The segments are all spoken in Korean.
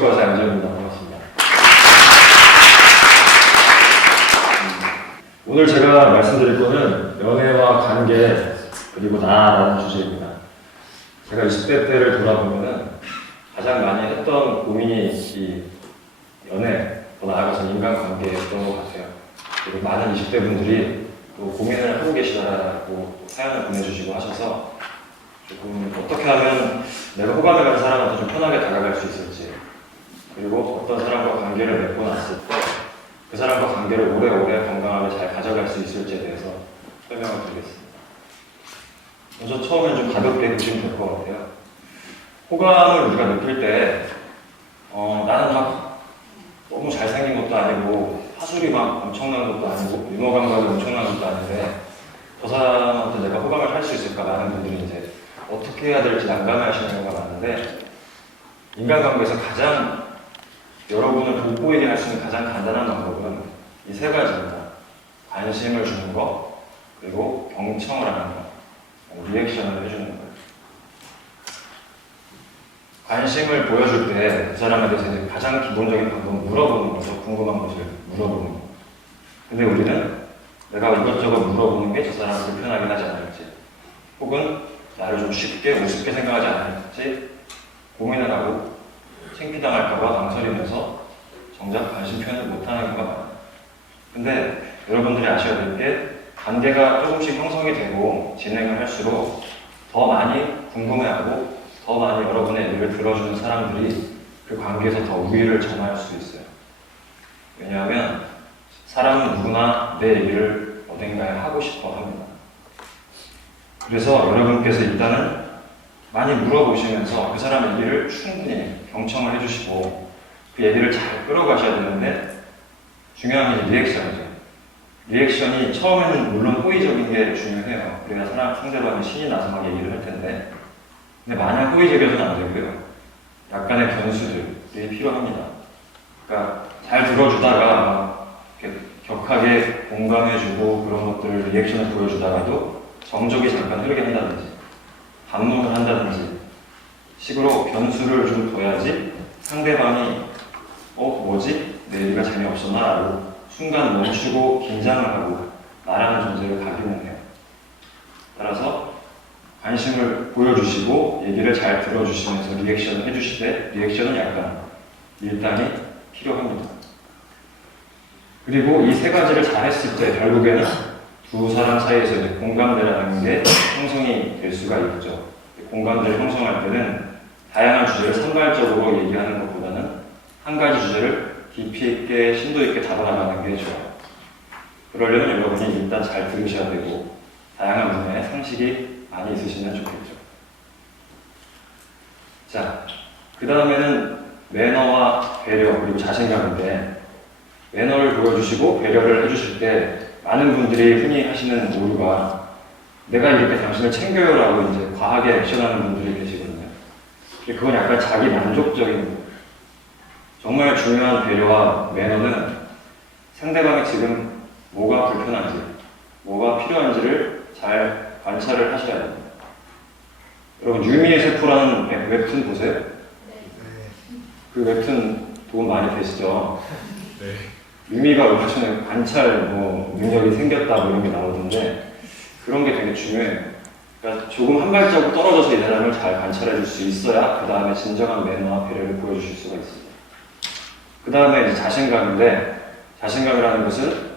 정신과의사 양재현입니다. 반갑습니다. 오늘 제가 말씀드릴 거는 연애와 관계 그리고 나라는 주제입니다. 제가 20대 때를 돌아보면은 가장 많이 했던 고민이 이 연애, 더 나아가서 인간관계였던 것 같아요. 그리고 많은 20대 분들이 또 고민을 하고 계시다라고 사연을 보내주시고 하셔서 조금 어떻게 하면 내가 호감을 가는 사람한테 좀 편하게 다가갈 수 있을지, 그리고 어떤 사람과 관계를 맺고 났을 때 그 사람과 관계를 오래오래 건강하게 잘 가져갈 수 있을지에 대해서 설명을 드리겠습니다. 먼저 처음엔 좀 가볍게 보시면 될 것 같아요. 호감을 우리가 느낄 때 나는 막 너무 잘생긴 것도 아니고 화술이 막 엄청난 것도 아니고 유머 감각이 엄청난 것도 아닌데 저 사람한테 내가 호감을 할 수 있을까? 많은 분들이 이제 어떻게 해야 될지 난감해하시는 경우가 많은데, 인간관계에서 가장 여러분을 돋보이게 할 수 있는 가장 간단한 방법은 이 세 가지입니다. 관심을 주는 거, 그리고 경청을 하는 거, 리액션을 해주는 거예요. 관심을 보여줄 때 그 사람에 대해서 이제 가장 기본적인 방법은 물어보는 거죠. 궁금한 것을 물어보는 거. 근데 우리는 내가 이것저것 물어보는 게 저 사람을 불편하게 하지 않을지, 혹은 나를 좀 쉽게 우습게 생각하지 않을지 고민을 하고 창피당할까봐 망설이면서 정작 관심 표현을 못하는 경우가 많아요. 근데 여러분들이 아셔야 될 게, 관계가 조금씩 형성이 되고 진행을 할수록 더 많이 궁금해하고 더 많이 여러분의 얘기를 들어주는 사람들이 그 관계에서 더 우위를 점할 수 있어요. 왜냐하면 사람은 누구나 내 얘기를 어딘가에 하고 싶어 합니다. 그래서 여러분께서 일단은 많이 물어보시면서 그 사람 얘기를 충분히 경청을 해주시고 그 얘기를 잘 끌어가셔야 되는데, 중요한 게 리액션이죠. 리액션이 처음에는 물론 호의적인 게 중요해요. 그래야 상대방이 신이 나서 막 얘기를 할 텐데, 근데 마냥 호의적이어서는 안 되고요. 약간의 변수들이 필요합니다. 그러니까 잘 들어주다가 막 이렇게 격하게 공감해주고 그런 것들 리액션을 보여주다가도 정적이 잠깐 흐르게 한다든지 반문을 한다든지 식으로 변수를 좀 둬야지 상대방이 뭐지? 내 얘기가 재미없었나? 라고 순간 멈추고 긴장을 하고 나라는 존재를 각인을 해요. 따라서 관심을 보여주시고 얘기를 잘 들어주시면서 리액션을 해주실 때, 리액션은 약간 밀당이 필요합니다. 그리고 이 세 가지를 잘 했을 때 결국에는 두 사람 사이에서 이제 공감대라는 게 형성이 될 수가 있죠. 공감대를 형성할 때는 다양한 주제를 산발적으로 얘기하는 것보다는 한 가지 주제를 깊이 있게 심도 있게 다뤄나가는 게 좋아요. 그러려면 여러분이 일단 잘 들으셔야 되고 다양한 분야의 상식이 많이 있으시면 좋겠죠. 자, 그 다음에는 매너와 배려 그리고 자신감인데, 매너를 보여주시고 배려를 해주실 때 많은 분들이 흔히 하시는 오류가, 내가 이렇게 당신을 챙겨요라고 이제 과하게 액션하는 분들이 계시거든요. 그건 약간 자기 만족적인 거예요. 정말 중요한 배려와 매너는 상대방이 지금 뭐가 불편한지, 뭐가 필요한지를 잘 관찰을 하셔야 됩니다. 여러분, 유미의 세포라는 웹툰 보세요? 네. 그 웹툰 도움 많이 되시죠? 네. 유미가 얼마 전에 관찰 능력이 생겼다 이런 게 나오던데, 그런 게 되게 중요해요. 그러니까 조금 한 발자국 떨어져서 이 사람을 잘 관찰해 줄 수 있어야 그 다음에 진정한 매너와 배려를 보여주실 수가 있습니다. 그 다음에 이제 자신감인데, 자신감이라는 것은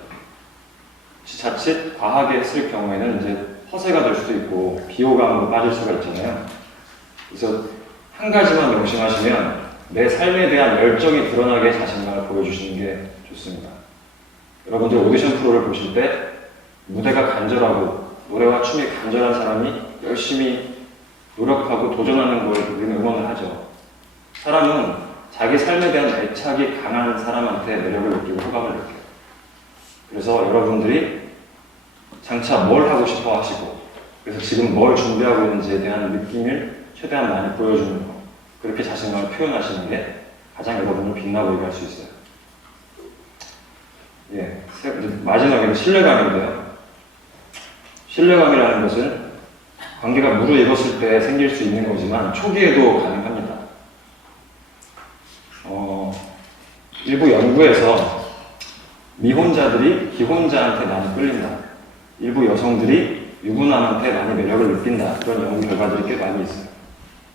자칫 과하게 쓸 경우에는 이제 허세가 될 수도 있고 비호감으로 빠질 수가 있잖아요. 그래서 한 가지만 명심하시면 내 삶에 대한 열정이 드러나게 자신감을 보여주시는 게 좋습니다. 여러분들 오디션 프로를 보실 때 무대가 간절하고 노래와 춤이 간절한 사람이 열심히 노력하고 도전하는 걸 우리는 응원을 하죠. 사람은 자기 삶에 대한 애착이 강한 사람한테 매력을 느끼고 호감을 느껴요. 그래서 여러분들이 장차 뭘 하고 싶어 하시고, 그래서 지금 뭘 준비하고 있는지에 대한 느낌을 최대한 많이 보여주는 거, 그렇게 자신감을 표현하시는 게 가장 여러분을 빛나 보이게 할 수 있어요. 예, 마지막에는 신뢰감인데요. 신뢰감이라는 것은 관계가 무르익었을 때 생길 수 있는 거지만 초기에도 가능합니다. 일부 연구에서 미혼자들이 기혼자한테 많이 끌린다. 일부 여성들이 유부남한테 많이 매력을 느낀다. 그런 연구 결과들이 꽤 많이 있어요.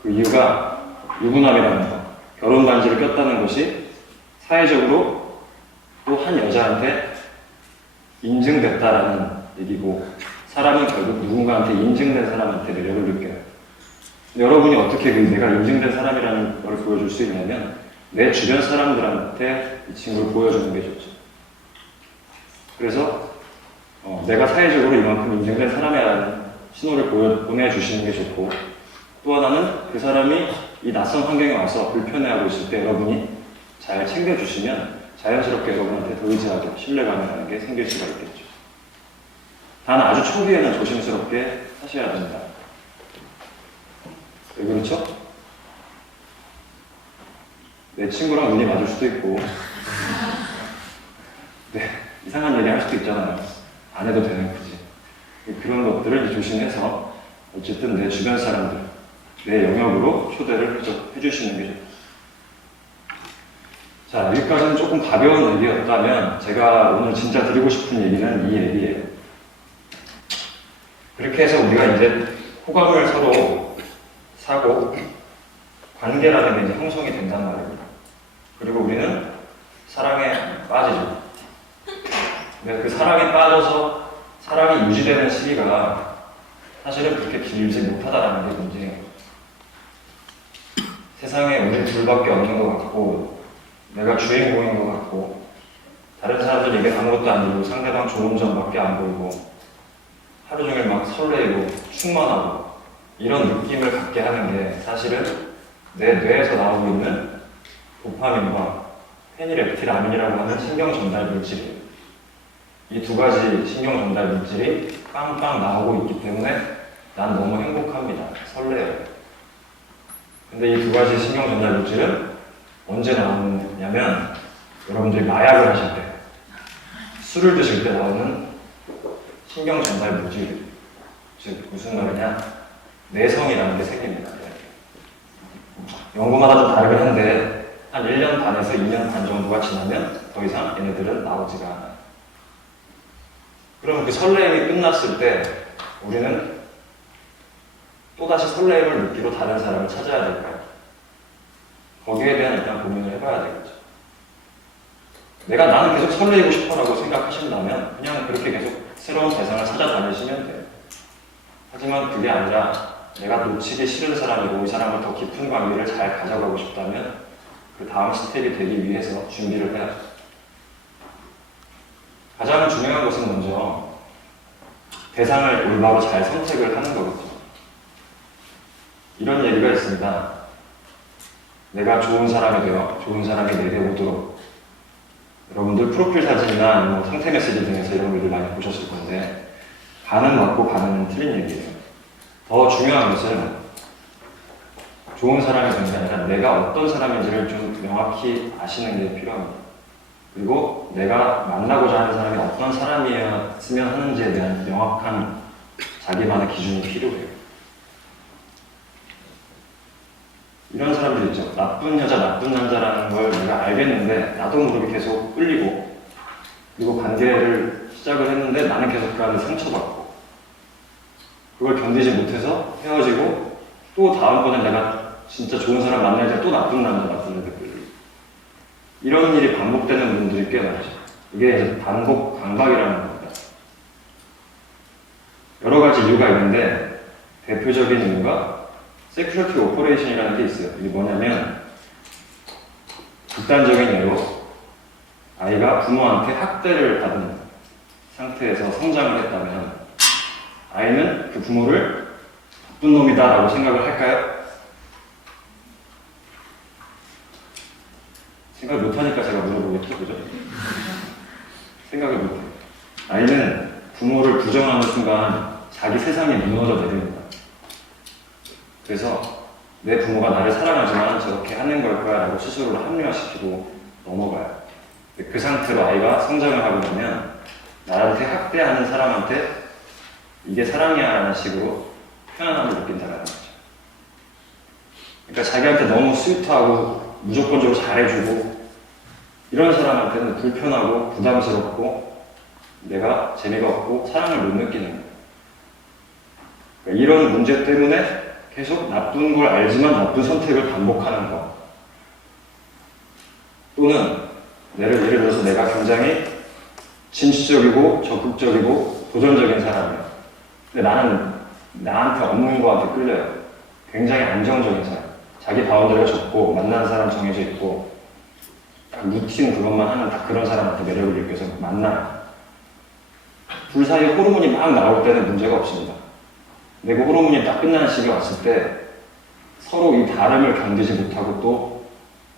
그 이유가 유부남이라는 거, 결혼 반지를 꼈다는 것이 사회적으로 또 한 여자한테 인증됐다라는 얘기고, 사람은 결국 누군가한테 인증된 사람한테 매력을 느껴요. 여러분이 어떻게 내가 인증된 사람이라는 걸 보여줄 수 있냐면 내 주변 사람들한테 이 친구를 보여주는 게 좋죠. 그래서 내가 사회적으로 이만큼 인증된 사람이라는 신호를 보내주시는 게 좋고, 또 하나는 그 사람이 이 낯선 환경에 와서 불편해하고 있을 때 여러분이 잘 챙겨주시면 자연스럽게 여러분한테 더 의지하고 신뢰감이라는 게 생길 수가 있겠죠. 단 아주 초기에는 조심스럽게 하셔야 됩니다. 왜 그렇죠? 내 친구랑 눈이 맞을 수도 있고 네, 이상한 얘기 할 수도 있잖아요. 안 해도 되는 거지. 그런 것들을 조심해서 어쨌든 내 주변 사람들, 내 영역으로 초대를 해주시는 게 좋다. 자, 여기까지는 조금 가벼운 얘기였다면 제가 오늘 진짜 드리고 싶은 얘기는 이 얘기예요. 그렇게 해서 우리가 이제 호감을 서로 사고 관계라는 게 이제 형성이 된단 말이에요. 그리고 우리는 사랑에 빠지죠. 근데 그 사랑에 빠져서 사랑이 유지되는 시기가 사실은 그렇게 길지 못하다라는 게 문제예요. 세상에 우리 둘밖에 없는 것 같고 내가 주인공인 것 같고 다른 사람들에게 아무것도 안 보이고 상대방 좋은 점밖에 안 보이고 하루 종일 막 설레이고 충만하고 이런 느낌을 갖게 하는 게 사실은 내 뇌에서 나오고 있는 도파민과 페니lep틸아민이라고 하는 신경 전달 물질이에요. 이 두 가지 신경 전달 물질이 빵빵 나오고 있기 때문에 난 너무 행복합니다. 설레요. 근데 이 두 가지 신경 전달 물질은 언제 나오냐면 여러분들이 마약을 하실 때, 술을 드실 때 나오는 신경 전달 물질, 즉 무슨 말이냐, 내성이라는 게 생깁니다. 연구마다 좀 다르긴 한데 한 1년 반에서 2년 반 정도가 지나면 더 이상 얘네들은 나오지가 않아요. 그럼 그 설레임이 끝났을 때 우리는 또다시 설레임을 느끼러 다른 사람을 찾아야 될까요? 거기에 대한 일단 고민을 해봐야 되겠죠. 나는 계속 설레이고 싶어라고 생각하신다면 그냥 그렇게 계속 새로운 대상을 찾아다니시면 돼요. 하지만 그게 아니라 내가 놓치기 싫은 사람이고 이 사람을 더 깊은 관계를 잘 가져가고 싶다면 그 다음 스텝이 되기 위해서 준비를 해야 돼요. 가장 중요한 것은 먼저 대상을 올바로 잘 선택을 하는 거겠죠. 이런 얘기가 있습니다. 내가 좋은 사람이 되어 좋은 사람이 내게 오도록. 여러분들 프로필 사진이나 뭐 상태 메시지 등에서 이런 글들 많이 보셨을 건데 반은 맞고 반은 틀린 얘기예요. 더 중요한 것은 좋은 사람이 되는 게 아니라 내가 어떤 사람인지를 좀 명확히 아시는 게 필요합니다. 그리고 내가 만나고자 하는 사람이 어떤 사람이었으면 하는지에 대한 명확한 자기만의 기준이 필요해요. 이런 사람들 있죠. 나쁜 여자, 나쁜 남자라는 걸 내가 알겠는데 나도 모르게 계속 끌리고 그리고 관계를 시작을 했는데 나는 계속 그 안에 상처받고 그걸 견디지 못해서 헤어지고 또 다음번에 내가 진짜 좋은 사람 만날 때 또 나쁜 남자, 나쁜 여자 끌리고 이런 일이 반복되는 분들이 꽤 많죠. 이게 반복 강박이라는 겁니다. 여러 가지 이유가 있는데 대표적인 이유가 세큐리티 오퍼레이션이라는 게 있어요. 이게 뭐냐면 극단적인 예로 아이가 부모한테 학대를 받은 상태에서 성장을 했다면 아이는 그 부모를 나쁜 놈이다라고 생각을 할까요? 생각 못하니까 제가 물어보겠죠, 그죠? 생각을 못해요. 아이는 부모를 부정하는 순간 자기 세상이 무너져 내립니다. 그래서 내 부모가 나를 사랑하지만 저렇게 하는 걸까 라고 스스로를 합리화시키고 넘어가요. 그 상태로 아이가 성장을 하고 나면 나한테 학대하는 사람한테 이게 사랑이야 라는 식으로 편안함을 느낀다는 거죠. 그러니까 자기한테 너무 스위트하고 무조건적으로 잘해주고 이런 사람한테는 불편하고 부담스럽고 내가 재미가 없고 사랑을 못 느끼는 거예요. 그러니까 이런 문제 때문에 계속 나쁜 걸 알지만 나쁜 선택을 반복하는 거. 또는 예를 들어서 내가 굉장히 진취적이고 적극적이고 도전적인 사람이야. 근데 나는 나한테 없는 거한테 끌려요. 굉장히 안정적인 사람. 자기 바운더리가 좁고 만나는 사람 정해져 있고 딱 루틴 그것만 하는 딱 그런 사람한테 매력을 느껴서 만나요. 둘 사이에 호르몬이 막 나올 때는 문제가 없습니다. 근데 그 호르몬이 딱 끝나는 시기가 왔을 때 서로 이 다름을 견디지 못하고 또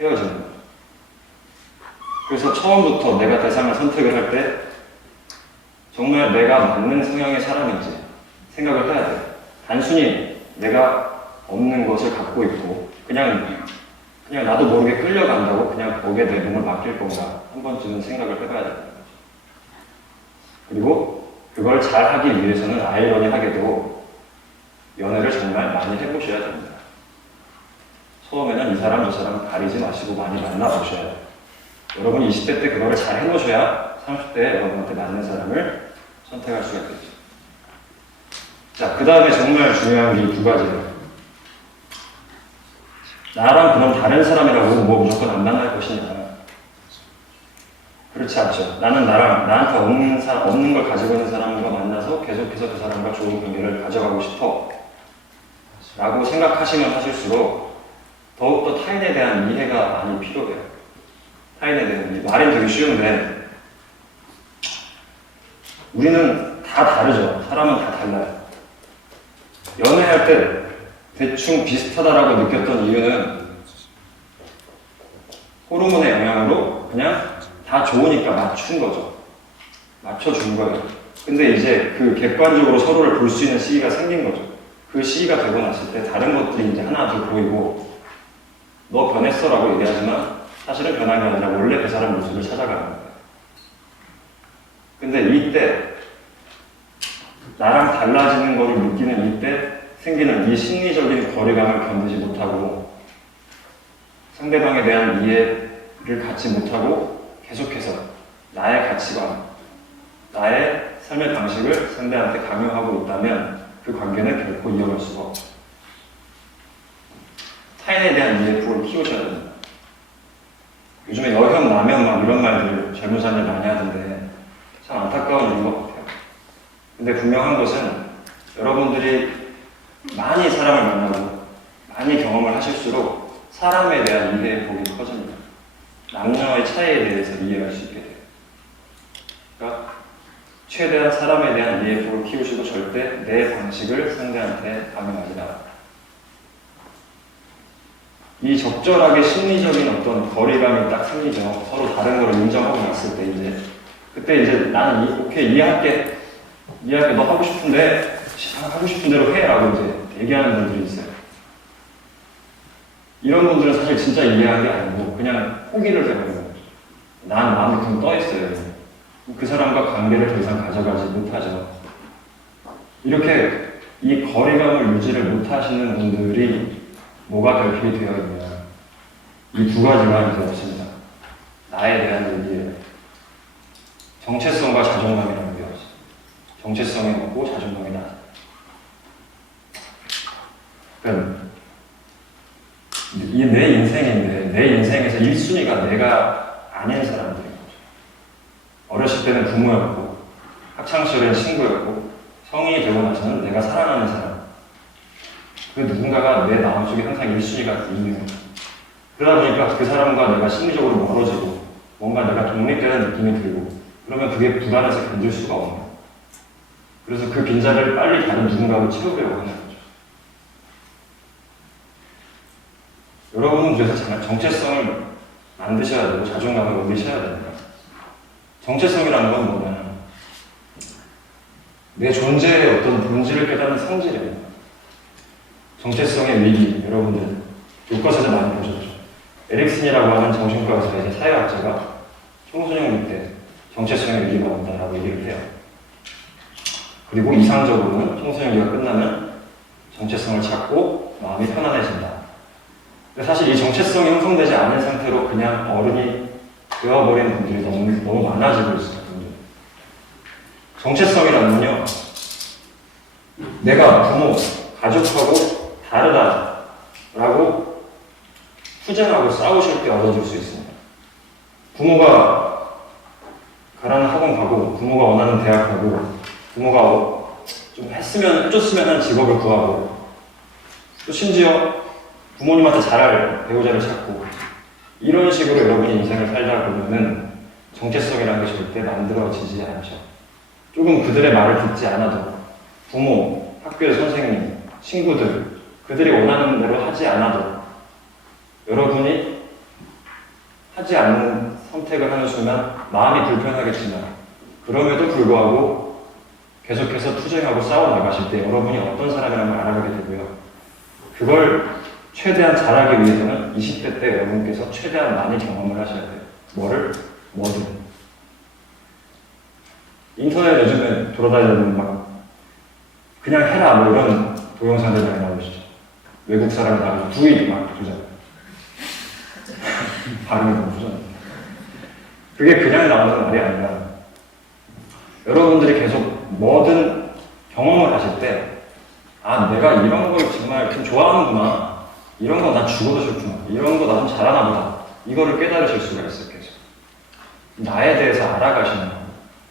헤어지는 거예요. 그래서 처음부터 내가 대상을 선택을 할 때 정말 내가 맞는 성향의 사람인지 생각을 해야 돼요. 단순히 내가 없는 것을 갖고 있고 그냥 나도 모르게 끌려간다고 그냥 거기에 내 몸을 맡길 건가 한 번쯤은 생각을 해봐야 되는 거죠. 그리고 그걸 잘 하기 위해서는 아이러니하게도 연애를 정말 많이 해보셔야 됩니다. 처음에는 이 사람 저 사람 가리지 마시고 많이 만나보셔야 돼요. 여러분이 20대 때 그거를 잘 해놓으셔야 30대에 여러분한테 맞는 사람을 선택할 수가 있겠죠. 자, 그 다음에 정말 중요한 게 이 두 가지예요. 나랑 그럼 다른 사람이라고 뭐 무조건 안 만날 것이냐. 그렇지 않죠. 나는 나한테 없는 걸 가지고 있는 사람과 만나서 계속해서 그 사람과 좋은 관계를 가져가고 싶어. 라고 생각하시면 하실수록 더욱더 타인에 대한 이해가 많이 필요해요. 타인에 대한 이해. 말은 되게 쉬운데 우리는 다 다르죠. 사람은 다 달라요. 연애할 때 대충 비슷하다라고 느꼈던 이유는 호르몬의 영향으로 그냥 다 좋으니까 맞춘 거죠. 맞춰준 거예요. 근데 이제 그 객관적으로 서로를 볼 수 있는 시기가 생긴 거죠. 그 시기가 되고 났을 때 다른 것들이 이제 하나둘 보이고 너 변했어라고 얘기하지만 사실은 변한 게 아니라 원래 그 사람 모습을 찾아가는 거예요. 근데 이때 나랑 달라지는 거를 느끼는 이때 생기는 이 심리적인 거리감을 견디지 못하고 상대방에 대한 이해를 갖지 못하고 계속해서 나의 가치관, 나의 삶의 방식을 상대한테 강요하고 있다면 그 관계는 결코 이어갈 수가 없어요. 타인에 대한 이해를 키우셔야 됩니다. 요즘에 여혐, 남혐 막 이런 말들 젊은 사람들 많이 하던데 참 안타까운 일인 것 같아요. 근데 분명한 것은 여러분들이 많이 사람을 만나고 많이 경험을 하실수록 사람에 대한 이해의 폭이 커집니다. 남녀의 차이에 대해서 이해할 수 있게 돼요. 그러니까 최대한 사람에 대한 이해의 폭을 키우시고 절대 내 방식을 상대한테 강요하지 마. 이 적절하게 심리적인 어떤 거리감이 딱 생기죠. 서로 다른 걸 인정하고 났을 때 그때 이제 나는 오케이 이해할게 너 하고 싶은 대로 해 라고 이제 얘기하는 분들이 있어요. 이런 분들은 사실 진짜 이해한 게 아니고 그냥 포기를 해버려요. 난 마음이 떠 있어요. 그 사람과 관계를 더 이상 가져가지 못하죠. 이렇게 이 거리감을 유지를 못하시는 분들이 뭐가 결핍이 되어 있냐. 이 두 가지가 이제 없습니다. 나에 대한 얘기예요. 정체성과 자존감이라는 게 없어요. 정체성이 없고 자존감이 낮아요. 그러니까 이게 내 인생인데 내 인생에서 1순위가 내가 아닌 사람들인 거죠. 어렸을 때는 부모였고 학창시절에는 친구였고 성인이 되고 나서는 내가 사랑하는 사람. 그 누군가가 내 마음속에 항상 1순위가 있는 거죠. 그러다 보니까 그 사람과 내가 심리적으로 멀어지고 뭔가 내가 독립되는 느낌이 들고 그러면 그게 불안해서 견딜 수가 없는 거예요. 그래서 그 빈자리를 빨리 다른 누군가로 채우려고 하는 거죠. 여러분은 그래서 정체성을 만드셔야 되고 자존감을 올리셔야 됩니다. 정체성이라는 건 뭐냐면 내 존재의 어떤 본질을 깨닫는 성질입니다. 정체성의 위기, 여러분들 교과서에서 많이 보셨죠. 에릭슨이라고 하는 정신과 의사의 사회학자가 청소년 때 정체성의 위기가 온다라고 얘기를 해요. 그리고 이상적으로는 청소년기가 끝나면 정체성을 찾고 마음이 편안해진다. 근데 사실 이 정체성이 형성되지 않은 상태로 그냥 어른이 되어버린 분들이 너무 많아지고 있어요. 정체성이라는요, 내가 부모, 가족하고 다르다라고 투쟁하고 싸우실 때 얻어질 수 있습니다. 부모가 가라는 학원 가고, 부모가 원하는 대학 가고, 부모가 좀 해줬으면 하는 직업을 구하고, 또 심지어 부모님한테 잘할 배우자를 찾고, 이런 식으로 여러분이 인생을 살다 보면은 정체성이라는 게 절대 만들어지지 않죠. 조금 그들의 말을 듣지 않아도, 부모, 학교의 선생님, 친구들, 그들이 원하는 대로 하지 않아도, 여러분이 하지 않는 선택을 하는 순간 마음이 불편하겠지만, 그럼에도 불구하고 계속해서 투쟁하고 싸워 나가실 때 여러분이 어떤 사람이라는 걸 알아가게 되고요. 그걸 최대한 잘하기 위해서는 20대 때 여러분께서 최대한 많이 경험을 하셔야 돼요. 뭐든. 인터넷 요즘에 돌아다니는 막 그냥 해라 뭐 이런 동영상들 많이 나오시죠. 외국 사람이 나와서 do it 막 그러잖아요. 발음이 너무 부정합니다. 그게 그냥 나오는 말이 아니라 여러분들이 계속 뭐든 경험을 하실 때 내가 이런 걸 정말 좀 좋아하는구나. 이런 거 난 죽어도 싫구나. 이런 거 나 좀 잘하나 보다. 이거를 깨달으실 수가 있어요. 계속. 나에 대해서 알아가시는 거예요.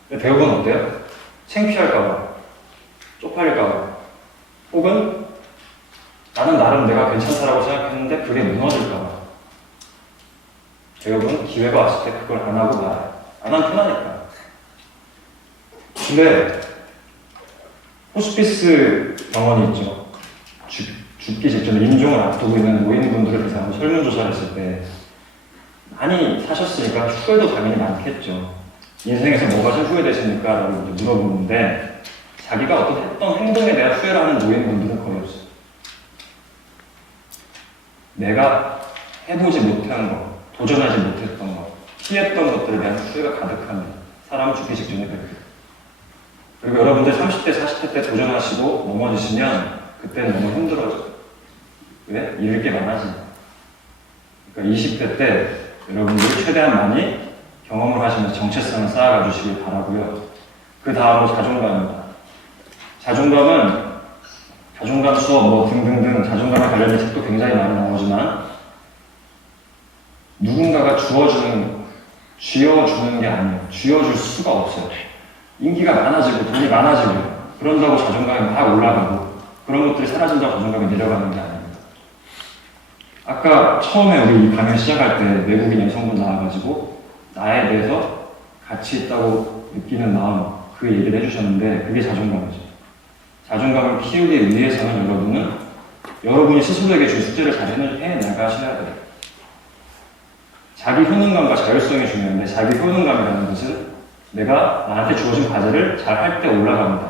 근데 대부분 어때요? 창피할까봐, 쪽팔릴까봐, 혹은 나는 나름 내가 괜찮다라고 생각했는데 그게 무너질까봐. 대부분 기회가 왔을 때 그걸 안 하고 말아요. 안 하면 편하니까. 근데 호스피스 병원이 있죠. 죽기 직전에 임종을 앞두고 있는 노인분들을 대상으로 설문조사를 했을 때 많이 사셨으니까 후회도 당연히 많겠죠. 인생에서 뭐가 제일 후회되십니까? 라고 물어보는데 자기가 어떤 했던 행동에 대한 후회를 하는 노인분들은 거의 없어요. 내가 해보지 못한 것, 도전하지 못했던 것, 피했던 것들에 대한 후회가 가득합니다. 사람은 죽기 직전에 그렇게. 그리고 여러분들 30대, 40대 때 도전하시고 넘어지시면 그때는 너무 힘들어져요. 왜? 잃을 게 많아집니다. 그러니까 20대 때 여러분들이 최대한 많이 경험을 하시면서 정체성을 쌓아가 주시길 바라고요. 그 다음으로 자존감입니다. 자존감 수업 뭐 등등등 자존감에 관련된 책도 굉장히 많이 나오지만 누군가가 쥐어주는 게 아니에요. 쥐어줄 수가 없어요. 인기가 많아지고 돈이 많아지고 그런다고 자존감이 막 올라가고 그런 것들이 사라진다고 자존감이 내려가는 게 아닙니다. 아까 처음에 우리 이 강연 시작할 때 외국인 여성분 나와가지고 나에 대해서 가치 있다고 느끼는 마음 그 얘기를 해주셨는데 그게 자존감이죠. 자존감을 키우기 위해서는 여러분이 스스로에게 준 숙제를 잘 해나가셔야 돼요. 자기 효능감과 자율성이 중요한데 자기 효능감이라는 것은 내가 나한테 주어진 과제를 잘 할 때 올라갑니다.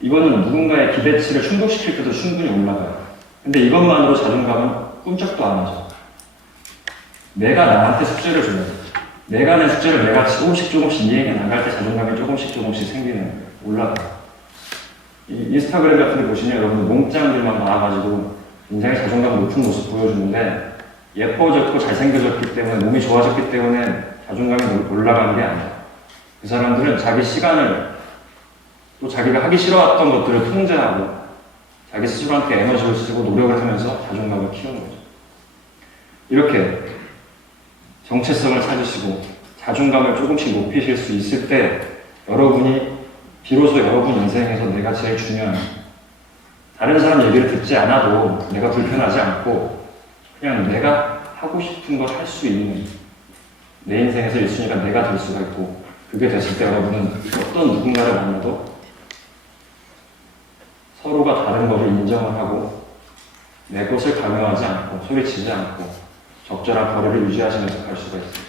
이거는 누군가의 기대치를 충족시킬 때도 충분히 올라가요. 근데 이것만으로 자존감은 꿈쩍도 안 하죠. 내가 나한테 숙제를 주면 내가 낸 숙제를 내가 조금씩 이행해 나갈 때 자존감이 조금씩 생기는 거예요. 올라가요. 인스타그램 같은 데 보시면 여러분 몽짱들만 나와가지고 굉장히 자존감 높은 모습 보여주는데 예뻐졌고 잘생겨졌기 때문에 몸이 좋아졌기 때문에 자존감이 올라가는 게 아니에요. 그 사람들은 자기 시간을 또 자기가 하기 싫어했던 것들을 통제하고 자기 스스로한테 에너지를 쓰고 노력을 하면서 자존감을 키우는 거죠. 이렇게 정체성을 찾으시고 자존감을 조금씩 높이실 수 있을 때 여러분이 비로소 여러분 인생에서 내가 제일 중요한 다른 사람 얘기를 듣지 않아도 내가 불편하지 않고 그냥 내가 하고 싶은 걸 할 수 있는 내 인생에서 1순위가 내가 될 수가 있고 그게 됐을 때 여러분은 어떤 누군가를 만나도 서로가 다른 것을 인정을 하고 내 것을 강요하지 않고 소리치지 않고 적절한 거리를 유지하시면서 갈 수가 있습니다.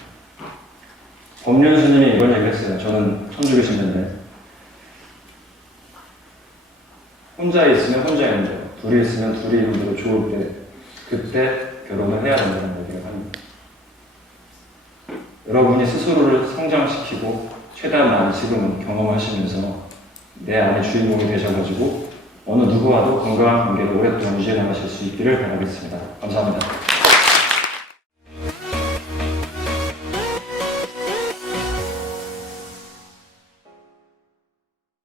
법륜 스님이 이런 얘기를 했어요. 저는 천주교신인데 혼자 있으면 혼자 있는 대로, 둘이 있으면 둘이 있는 대로 좋을 때 그때 결혼을 해야 된다는 얘기를 합니다. 여러분이 스스로를 성장시키고 최대한 많이 지금 경험하시면서 내 안의 주인공이 되셔가지고 어느 누구와도 건강한 관계를 오랫동안 유지해 나가실 수 있기를 바라겠습니다. 감사합니다.